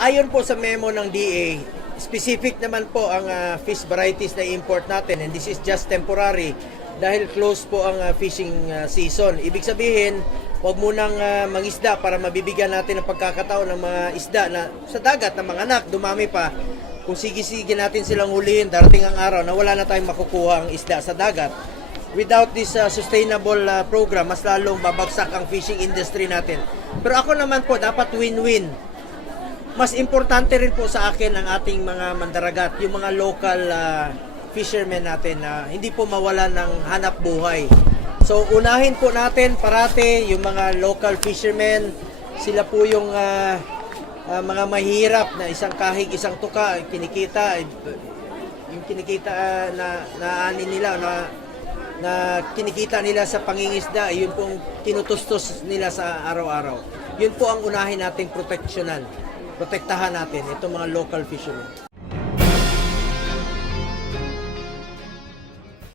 Ayon po sa memo ng DA, specific naman po ang ah, fish varieties na import natin and this is just temporary dahil close po ang ah, fishing ah, season. Ibig sabihin, huwag munang ah, mangisda para mabibigyan natin ng pagkakataon ng mga isda na sa dagat na mga anak, dumami pa. Kung sige-sige natin silang huliin, darating ang araw na wala na tayong makukuha ang isda sa dagat. Without this ah, sustainable ah, program, mas lalong babagsak ang fishing industry natin. Pero ako naman po, dapat win-win mas importante rin po sa akin ang ating mga mandaragat, yung mga local ah, fishermen natin na hindi po mawala ng hanap buhay. So unahin po natin parate yung mga local fishermen, sila po yung ah, ah, mga mahirap na isang kahig, isang tuka, kinikita, yung kinikita ah, na naani nila na na kinikita nila sa pangingisda, yun pong kinutustos nila sa araw-araw. Yun po ang unahin nating proteksyonan protektahan natin itong mga local fishermen.